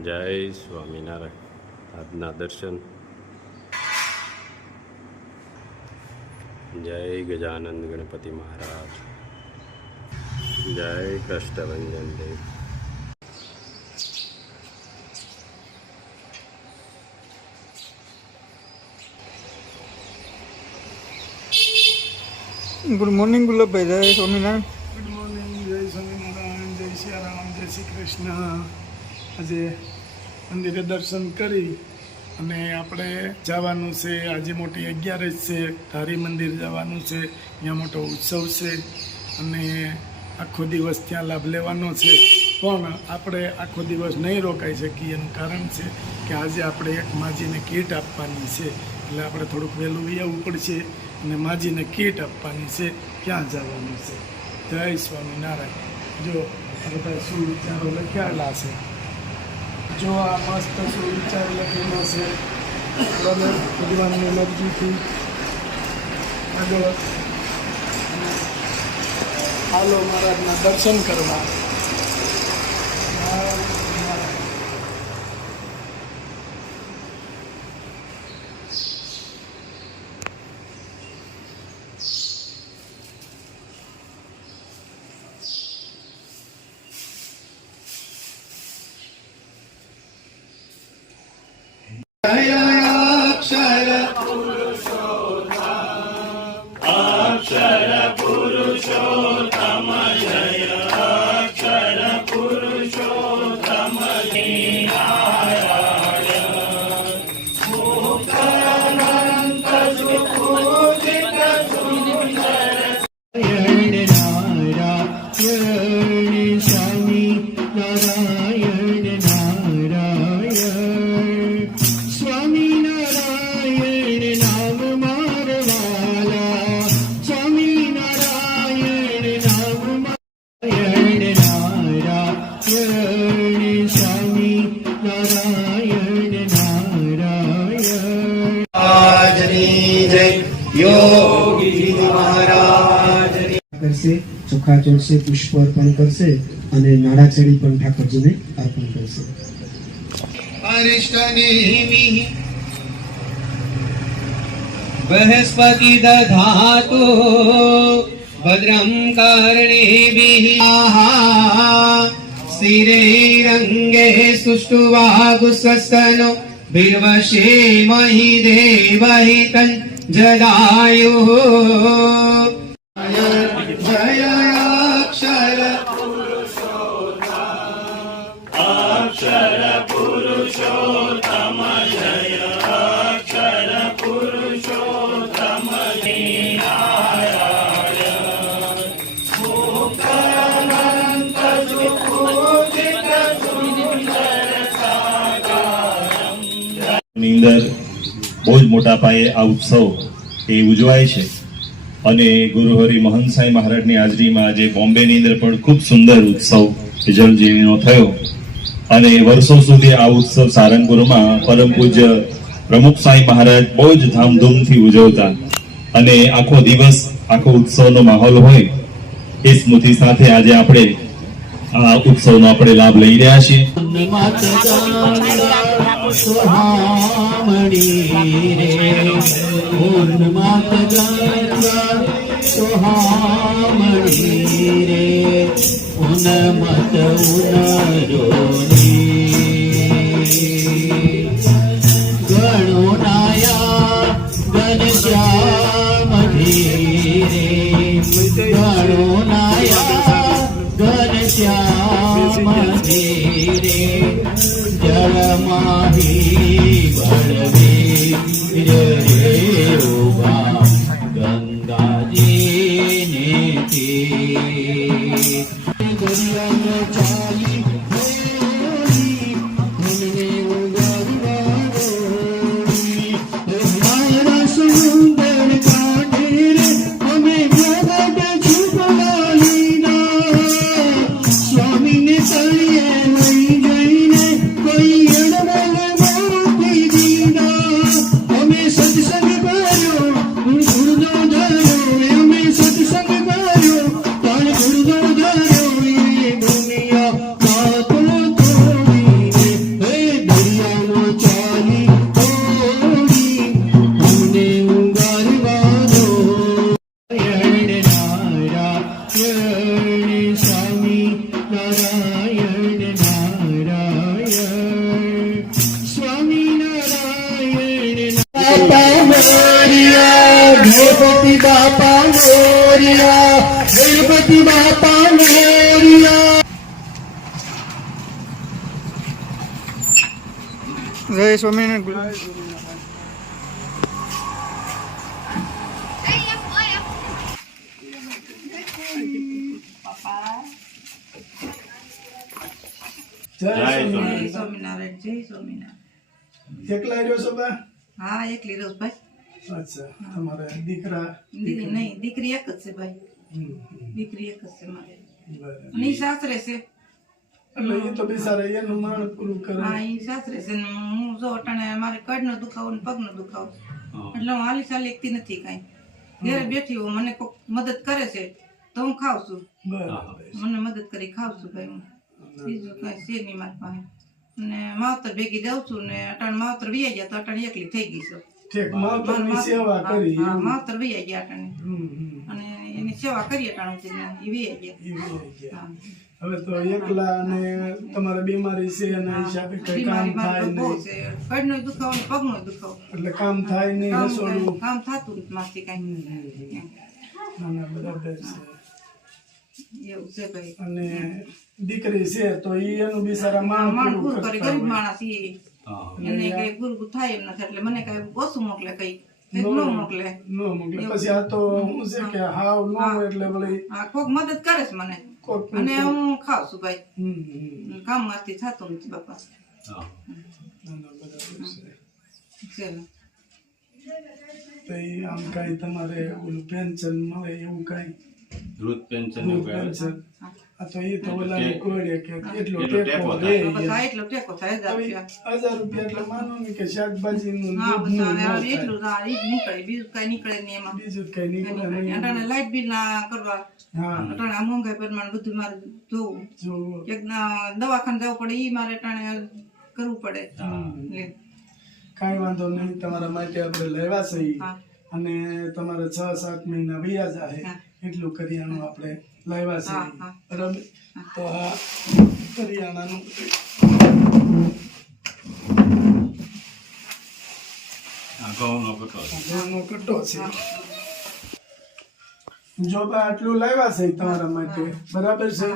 જય સ્વામિનારાયણ. આજના દર્શન. જય ગજાનંદ ગણપતિ મહારાજ. જય કષ્ટભંજન દેવ. Good morning Gulabbhai. જય સ્વામિનારાયણ. Good morning. જય સ્વામિનારાયણ. જય સિયારામ. જય શ્રી કૃષ્ણ. આજે મંદિરે દર્શન કરી અને આપણે જવાનું છે. આજે મોટી 11 છે. ધારી મંદિર જવાનું છે. ત્યાં મોટો ઉત્સવ છે અને આખો દિવસ ત્યાં લાભ લેવાનો છે. પણ આપણે આખો દિવસ નહીં રોકાઈ શકીએ. એનું કારણ છે કે આજે આપણે એક માજીને કીટ આપવાની છે. એટલે આપણે થોડુંક વહેલું આવવું પડશે અને માજીને કીટ આપવાની છે. ક્યાં જવાનું છે? જય સ્વામિનારાયણ. જો આ બધા સુવિચારો લખેલા છે. જો આ મસ્ત સુવિચાર લખેલો છે. ભગવાનની મરજીથી આગળ હાલો મહારાજના દર્શન કરવા. કરશે, ચોખા ચોળશે, પુષ્પ અર્પણ કરશે અને નાળાચડી પણ ઠાકોરજીને અર્પણ કરશે. બૃહસ્પતિ દધાતો ભદ્રમ કર્ણેભિઃ શિરે રંગે સુષ્ટુવાગુસ્વસ્તનો ભીર્વશેમહિ દેવહિતં જદાયુઃ. ની અંદર બહુ જ મોટા પાયે આ ઉત્સવ એ ઉજવાય છે અને ગુરુહરિ મહંત સાંઈ મહારાજની હાજરીમાં આજે બોમ્બેની અંદર પણ ખૂબ સુંદર ઉત્સવ જળજીવીનો થયો અને વર્ષો સુધી આ ઉત્સવ સારંગપુરમાં પરમ પૂજ્ય પ્રમુખ સાંઈ મહારાજ બહુ જ ધામધૂમથી ઉજવતા અને આખો દિવસ આખો ઉત્સવનો માહોલ હોય એ સ્મૃતિ સાથે આજે આપણે આ ઉત્સવનો આપણે લાભ લઈ રહ્યા છીએ. સ્વામીને તળિયે લઈ જઈને કોઈ અડબલ મોતી દીના ગણપતિ બાપા મોરિયા, ગણપતિ બાપા મોરિયા. જય સ્વામિનારાયણ ગુરુ. જય જય સ્વામિનારાયણ. સ્વામિનારાયણ જય સ્વામિનારાયણ. એકલા રહ્યો છો બા? હા એકલી રોજ ભાઈ. અચ્છા, તમારે દીકરા? દીકરી નહીં, દીકરી એક જ છે ભાઈ. હમ, દીકરી એક જ છે મારે. બરાબર. અને ઈ સાસરે છે. એટલે એ તો બિચારા એનું માણ પૂરું કરે. હા ઈ સાસરે છે ને હું જો અટાણે મારે કડનો દુખાવો ને પગનો દુખાવો એટલે હું હાલી ચાલી એકતી નથી કાંઈ. ઘરે બેઠી હું, મને કોક મદદ કરે છે તો હું ખાઉં છું. બરાબર. મને મદદ કરી ખાઉં છું ભાઈ હું. બીજું કાંઈ છે નહીં મારી પાસે. અને માવતર ભેગી દઉં છું ને અટાણે માવતર વિયા ગયા તો અટાણે એકલી થઈ ગઈ છું. ઠીક, માવતરની સેવા કરી. હા, માવતર વિયા ગયા અટાણે. હમ, હમ. અને એની સેવા કરીએ અટાણે એ વિયા ગયા. એ વહી ગયા. હા. હવે તો એકલા અને તમારે બીમારી છે એના હિસાબે કઈ કામ બીમારી થાય મારે બહુ નહીં. છે. કડનો દુખાવો ને પગનો દુખાવો. એટલે કામ થાય નહીં, કામ રસોડું. કામ થતું નથી મારથી કાંઈ. ના ના, બરાબર છે. એવું છે ભાઈ. અને દીકરી છે તો ઈ એનું બિચારા માણ માણ પૂરું પૂરું કરે, કરતા ગરીબ હોય. માણસ ઈ. એને કઈ પૂરું થાય એમ નથી એટલે મને કઈ ઓછું મોકલે કઈ ન મોકલે. નો મોકલે. પછી આ તો શું છે કે હાવ નો હોય એટલે વળી હા કોક મદદ કરે છે મને કોક નું અને હું ખાઉં છું ભાઈ. હમ, હમ. કામ માંથી થતું નથી બાપા. ના ના, બરાબર છે. છે. તો ઈ આમ કઈ તમારે ઓલું પેન્શન મળે એવું કઈ? વૃદ્ધ પેન્શન વૃદ્ધ પેન્શન. આ તો ઈ તો ઓલાને કોડે કે એટલો ટેકો ટેકો રે. બસ આ એટલો ટેકો થાય 1000 રૂપિયા. 1000 રૂપિયા એટલે માનો ને કે શાકભાજીનું હા બસ દૂધનું હવે ન આ થાય. એટલું આ ઈ જ નીકળે બીજું કઈ નીકળે નહીં એમાં. બીજું જ કઈ નીકળે નહીં. અટાણે લાઈટ બિલ ના કરવા હા, અટાણે આ મોંઘાઈ પ્રમાણે બધું મારે જોવું. જો એક દવાખાને જવું પડે ઈ મારે અટાણે કરવું પડે. લે. કાંઈ વાંધો નહીં, તમારા માટે આપણે લેવા છે ઈ. હા. અને તમારે 6-7 મહિના વયા જાય હા. એટલું કરિયાણું આપણે લાવ્યા છે હા, ઈ. હા. બરાબર? તો આ કરિયાણાનું ઘઉંનો કટો છે. ઘઉંનો કટ્ટો છે. જો બા આટલું લાવ્યા છે ઈ તમારા માટે, બરાબર છે?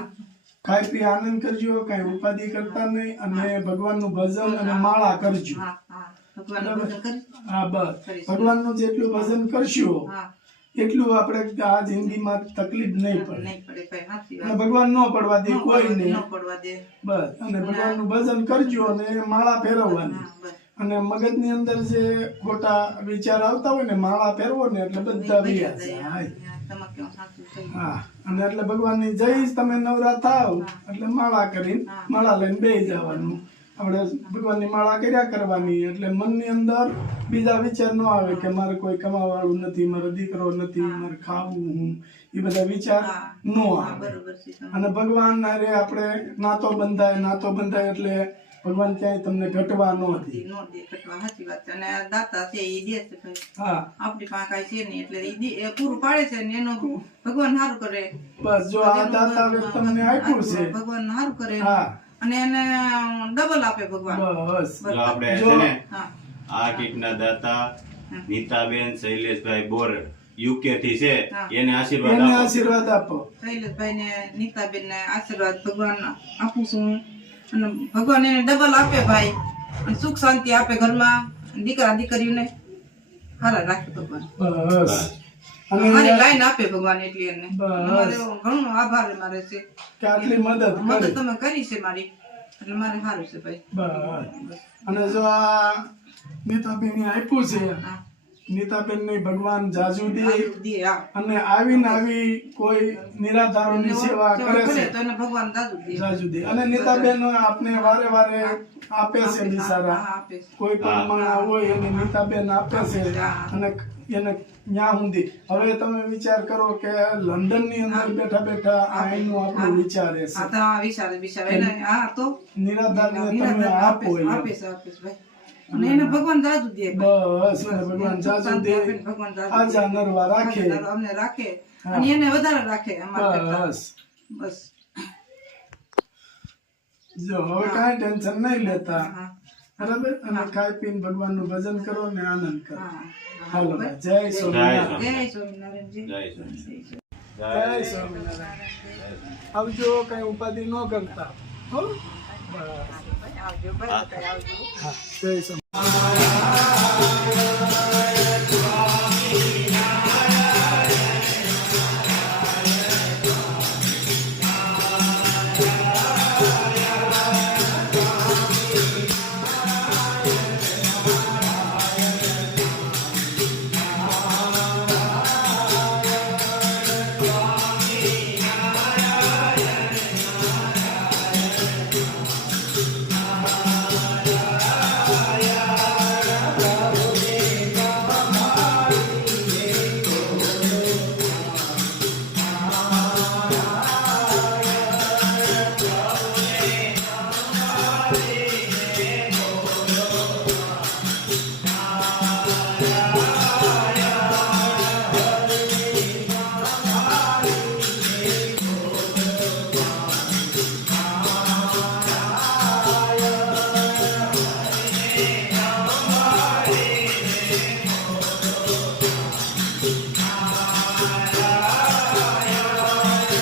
ખાઈ પી આનંદ કરજો, કાંઈ ઉપાધિ કરતા નહીં, અને ભગવાનનું ભજન અને માળા કરજો. હા હા ભગવાનનું ભજન કરી. હા બસ, ભગવાનનું જેટલું ભજન કરશો હા એટલું આપણે આ જિંદગીમાં તકલીફ નહીં પડે. નહીં પડે ભાઈ સાચી અને વાત. ભગવાન ન પડવા દે કોઈ નહીં. ન પડવા દે. બસ, અને ભગવાનનું ભજન કરજો અને માળા ફેરવવાની. હા બસ. અને મગજની અંદર જે ખોટા વિચાર આવતા હોય ને માળા ફેરવો ને એટલે બધા વયા જાય. હા, તમે કેવું સાચું છે. હા, અને એટલે ભગવાનની જય તમે નવરા થાવ એટલે માળા કરીને માળા લઈને બેસી જવાનું. આપણે ભગવાનની માળા કર્યા કરવાની એટલે મનની અંદર બીજા વિચાર ન આવે કે મારે કોઈ કમાવાળું નથી, મારો દીકરો નથી, મારે ખાવું હું, એ બધા વિચાર ન હા આવે. બરોબર છે તમે. અને ભગવાન હારે આપણે નાતો બંધાય એટલે ભગવાન ક્યાંય તમને ઘટવા ન દે. નો દે કટવા સાચી વાત છે. અને આ દાતા છે એ દે છે ભાઈ. હા, આપણી પાસે કાંઈ છે નહીં એટલે એ પૂરું પાડે છે ને એનો ભગવાન સારું કરે. બસ જો આ દાતા હવે તમને આપ્યું છે. ભગવાન સારું કરે હા, અને એને ડબલ આપે ભગવાન. બસ જો આપણે જો છે ને હા આ કીટના દાતા નીતાબેન શૈલેષભાઈ બોરડ યુકે થી છે હા. એને આશીર્વાદ એને આપો. આશીર્વાદ આપો. શૈલેષભાઈ ને નીતાબેન ને આશીર્વાદ ભગવાન આપું છું. અને ભગવાન એને ડબલ આપે ભાઈ, અને સુખ શાંતિ આપે ઘરમાં, દીકરા દીકરીઓને સારા રાખે ભગવાન. બસ, અને મારી લાઈન આપે ભગવાન એટલી એને. બસ. મારે ઘણો આભાર મારે છે. કે આટલી મદદ મદદ કરી. તમે કરી છે મારી એટલે મારે સારું છે ભાઈ. બસ, અને જો આ નીતાબેન આપ્યું છે, હા નીતાબેન ને ભગવાન જાજુ દે. આયુ દે હા. અને આવીને આવી કોઈ નિરાધારોની સેવા કરે છે, તો એને ભગવાન દાદુ દે. જાજુ દે. અને નીતાબેન આપને વારે વારે આપે છે બિચારા. હા આપે છે. કોઈ પણ માણસ હોય એને નીતાબેન આપે છે. અને એને ન્યા સુધી હવે તમે વિચાર કરો કે લંડન ની અંદર બેઠા બેઠા આ એનું આપણું વિચારે છે. હા તો આ વિચારે એને હા તો નિરાધારને તમે આપો એમ. આપે છે ભાઈ. અને એને ભગવાન દાદુ દે ભાઈ. બસ, એને ભગવાન જાજુ દે. ભગવાન દાદુ દે. આજા નરવા રાખે. અમને રાખે અને એને વધારે રાખે અમારા કરતા. બસ, બસ જો હવે કાંઈ ટેન્શન નહીં લેતા. હા બરાબર અને ખાઈ પીને ભગવાનનું ભજન કરો ને આનંદ કરો. હા હાલો ભાઈ. જય સ્વામિનારાયણ. જય સ્વામિનારાયણ જય જય સ્વામિનારાયણ. જય સ્વામિનારાયણ. આવજો, કઈ ઉપાધિ ન કરતા હો. બસ. આવજો બરાબર આવજો હા, જય સ્વામિનારાયણ.